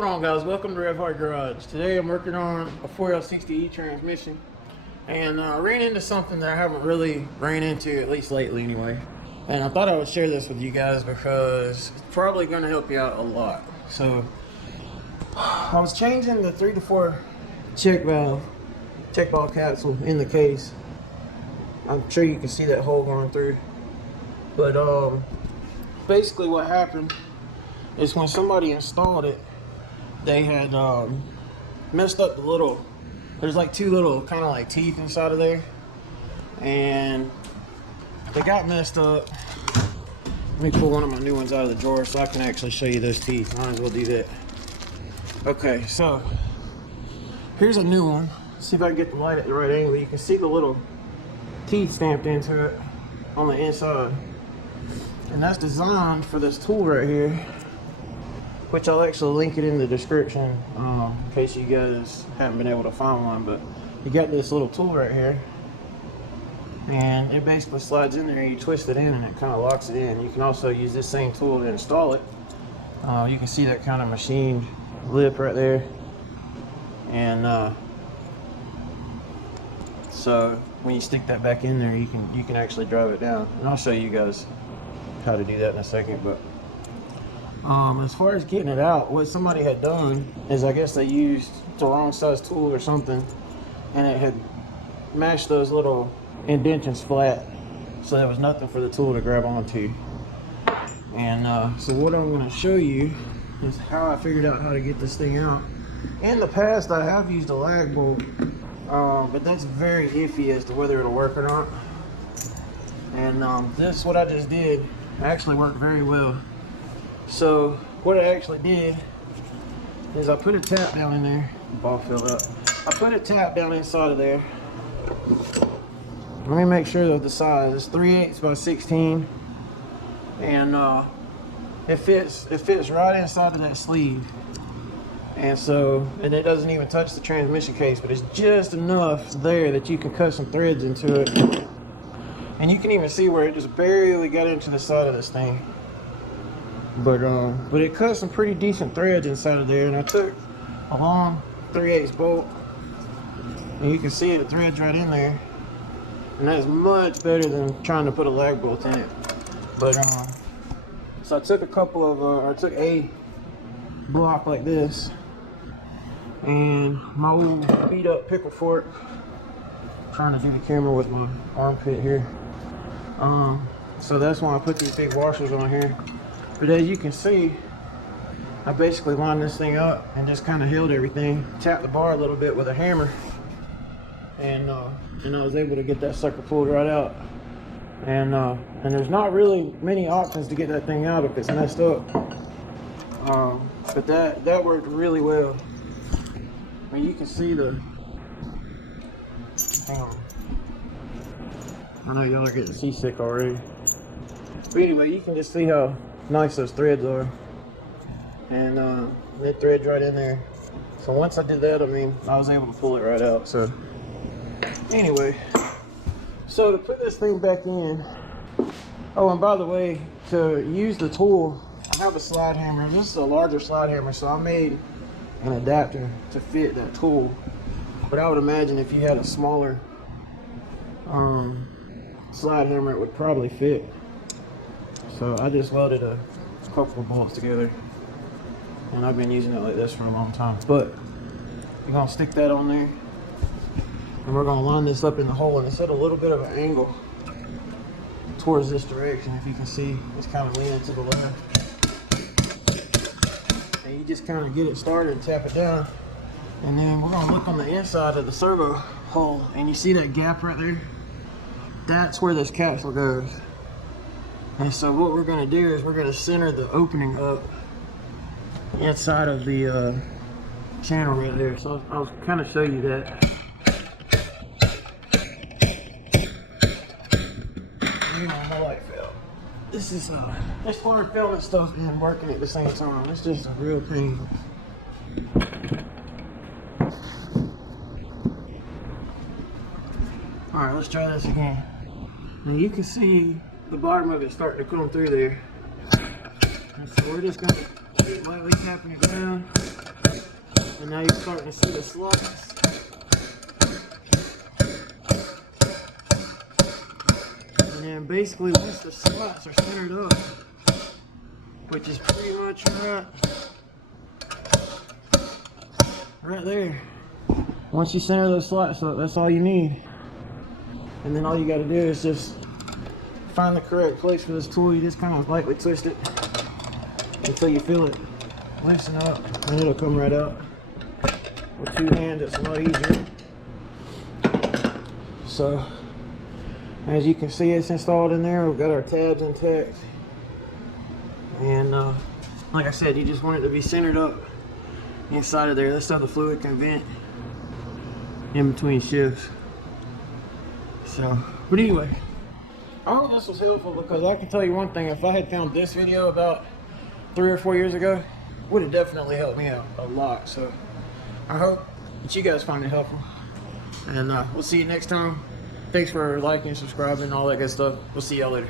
going on, guys? Welcome to revhardgarage. Today I'm working on a 4L60E transmission, and I ran into something that I haven't really ran into, at least lately anyway. And I thought I would share this with you guys because it's probably going to help you out a lot. So I was changing the 3 to 4 check ball capsule in the case. I'm sure you can see that hole going through, but basically what happened is when somebody installed it, they had messed up the little, there's like two little kind of like teeth inside of there, and they got messed up. Let me pull one of my new ones out of the drawer so I can actually show you those teeth. Might as well do that. Okay, so here's a new one. See if I can get the light at the right angle. You can see the little teeth stamped into it on the inside, and that's designed for this tool right here, which I'll actually link it in the description in case you guys haven't been able to find one. But you got this little tool right here, and it basically slides in there, you twist it in and it kind of locks it in. You can also use this same tool to install it. You can see that kind of machined lip right there, and so when you stick that back in there, you can actually drive it down, and I'll show you guys how to do that in a second. But as far as getting it out, what somebody had done is, I guess they used the wrong size tool or something, and it had mashed those little indentions flat, so there was nothing for the tool to grab onto. And so what I'm going to show you is how I figured out how to get this thing out. In the past, I have used a lag bolt, but that's very iffy as to whether it'll work or not. And this, what I just did, actually worked very well. So what I actually did is I put a tap down in there. The ball filled up. I put a tap down inside of there. Let me make sure that the size is 3/8 by 16, and it fits right inside of that sleeve. And so, and it doesn't even touch the transmission case, but it's just enough there that you can cut some threads into it. And you can even see where it just barely got into the side of this thing. But it cut some pretty decent threads inside of there, and I took a long 3/8 bolt, and you can see it threads right in there, and that's much better than trying to put a lag bolt in it. But so I took a couple of I took a block like this and my old beat up pickle fork. I'm trying to do the camera with my armpit here. So that's why I put these big washers on here. But as you can see, I basically lined this thing up and just kind of held everything, tapped the bar a little bit with a hammer, and I was able to get that sucker pulled right out. And there's not really many options to get that thing out if it's messed up. But that worked really well. I mean, you can see the, I know y'all are getting seasick already. But anyway, you can just see how nice those threads are, and they thread right in there. So once I did that, I mean, I was able to pull it right out. So anyway, so to put this thing back in, oh, and by the way, to use the tool, I have a slide hammer. This is a larger slide hammer, so I made an adapter to fit that tool. But I would imagine if you had a smaller slide hammer, it would probably fit. So I just welded a couple of bolts together, and I've been using it like this for a long time. But you're gonna stick that on there, and we're gonna line this up in the hole, and it's at a little bit of an angle towards this direction. If you can see, it's kind of leaning to the left, and you just kind of get it started and tap it down, and then we're gonna look on the inside of the servo hole, and you see that gap right there? That's where this capsule goes. And so what we're going to do is we're going to center the opening up inside of the channel right there. So I'll kind of show you that. My light fell. This is it's hard filming stuff and working at the same time. It's just a real pain. All right, let's try this again. Now you can see the bottom of it starting to come through there. And so we're just going to keep lightly tapping it down. And now you're starting to see the slots. And then basically once the slots are centered up, which is pretty much right there. Once you center those slots up, that's all you need. And then all you gotta do is just find the correct place for this tool. You just kind of lightly twist it until you feel it loosen up, and it'll come right out. With two hands, it's a lot easier. So, as you can see, it's installed in there. We've got our tabs intact. And like I said, you just want it to be centered up inside of there. That's how the fluid can vent in between shifts. So, but anyway, I hope this was helpful, because I can tell you one thing: if I had found this video about 3 or 4 years ago, it would have definitely helped me out a lot. So I hope that you guys find it helpful, and we'll see you next time. Thanks for liking, subscribing, all that good stuff. We'll see y'all later.